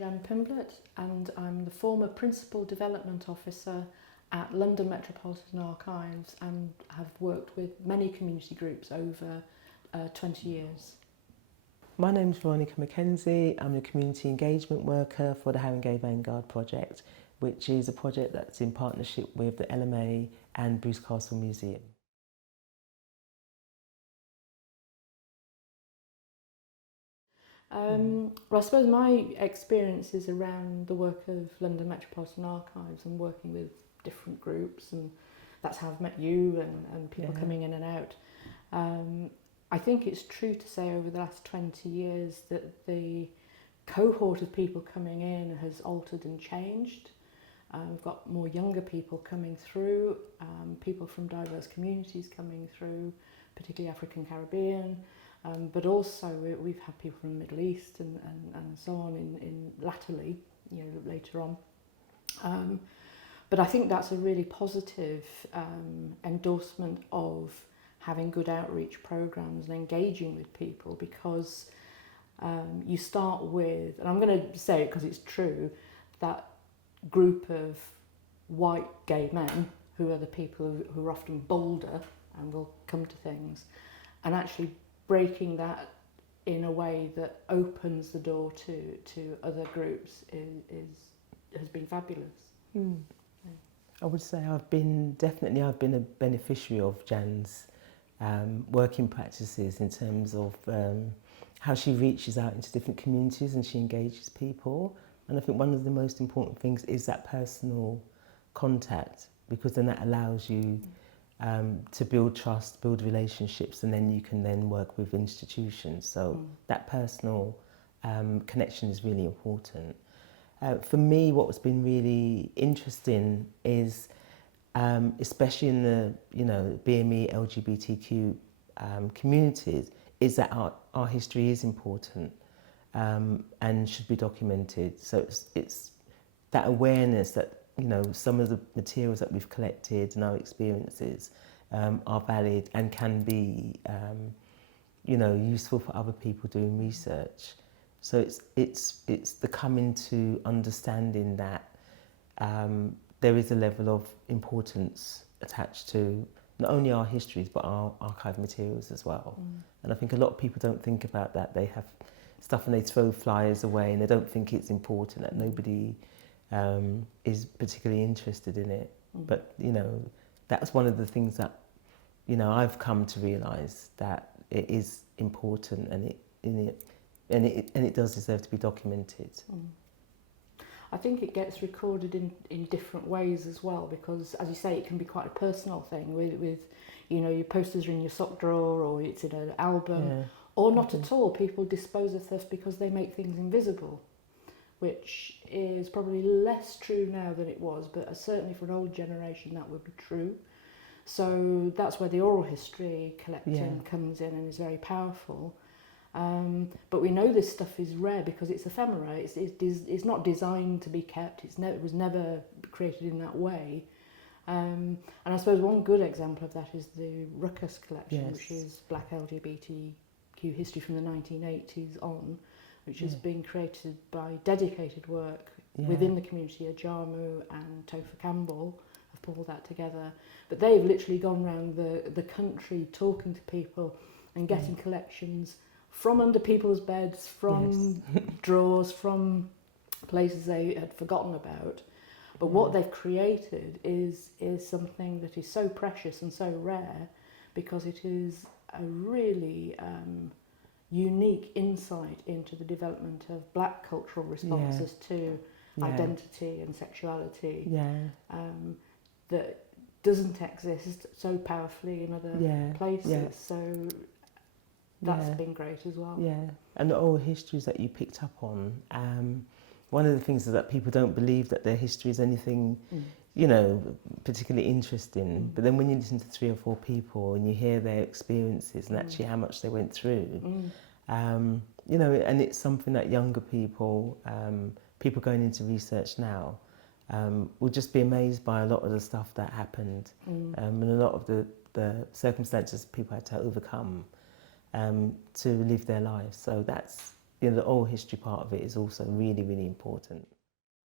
Jan Pimblett, and I'm the former Principal Development Officer at London Metropolitan Archives and have worked with many community groups over 20 years. My name's Veronica McKenzie. I'm a community engagement worker for the Haringey Vanguard project, which is a project that's in partnership with the LMA and Bruce Castle Museum. Well, I suppose my experience is around the work of London Metropolitan Archives and working with different groups, and that's how I've met you and people coming in and out. I think it's true to say over the last 20 years that the cohort of people coming in has altered and changed. We've got more younger people coming through, people from diverse communities coming through, particularly African Caribbean. But also we've had people from the Middle East and so on in latterly, later on. But I think that's a really positive endorsement of having good outreach programs and engaging with people, because you start with, and I'm going to say it because it's true, that group of white gay men who are the people who are often bolder and will come to things, and actually breaking that in a way that opens the door to other groups has been fabulous. I would say I've been a beneficiary of Jan's working practices in terms of how she reaches out into different communities and she engages people. And I think one of the most important things is that personal contact, because then that allows you to build trust, build relationships, and then you can then work with institutions. So that personal connection is really important. For me, what's been really interesting is, especially in the BME LGBTQ communities, is that our history is important and should be documented. So it's that awareness that some of the materials that we've collected and our experiences are valid and can be, useful for other people doing research. So it's the coming to understanding that there is a level of importance attached to not only our histories but our archive materials as well. And I think a lot of people don't think about that. They have stuff and they throw flyers away and they don't think it's important, that nobody is particularly interested in it. But that's one of the things that I've come to realise, that it is important and it does deserve to be documented. I think it gets recorded in different ways as well, because as you say, it can be quite a personal thing with your posters are in your sock drawer or it's in an album, or not at all. People dispose of stuff because they make things invisible, which is probably less true now than it was, but certainly for an old generation that would be true. So that's where the oral history collecting comes in and is very powerful. But we know this stuff is rare because it's ephemera. It's not designed to be kept. It was never created in that way. And I suppose one good example of that is the Ruckus collection, which is Black LGBTQ history from the 1980s on, which has been created by dedicated work within the community. Ajamu and Topher Campbell have pulled that together. But they've literally gone around the country talking to people and getting collections from under people's beds, from drawers, from places they had forgotten about. But what they've created is something that is so precious and so rare, because it is a really unique insight into the development of Black cultural responses to identity and sexuality that doesn't exist so powerfully in other places. So that's been great as well. And the oral histories that you picked up on, one of the things is that people don't believe that their history is anything particularly interesting. But then when you listen to 3 or 4 people and you hear their experiences and actually how much they went through, and it's something that younger people, people going into research now, will just be amazed by a lot of the stuff that happened, and a lot of the circumstances people had to overcome to live their lives. So that's the oral history part of it is also really, really important.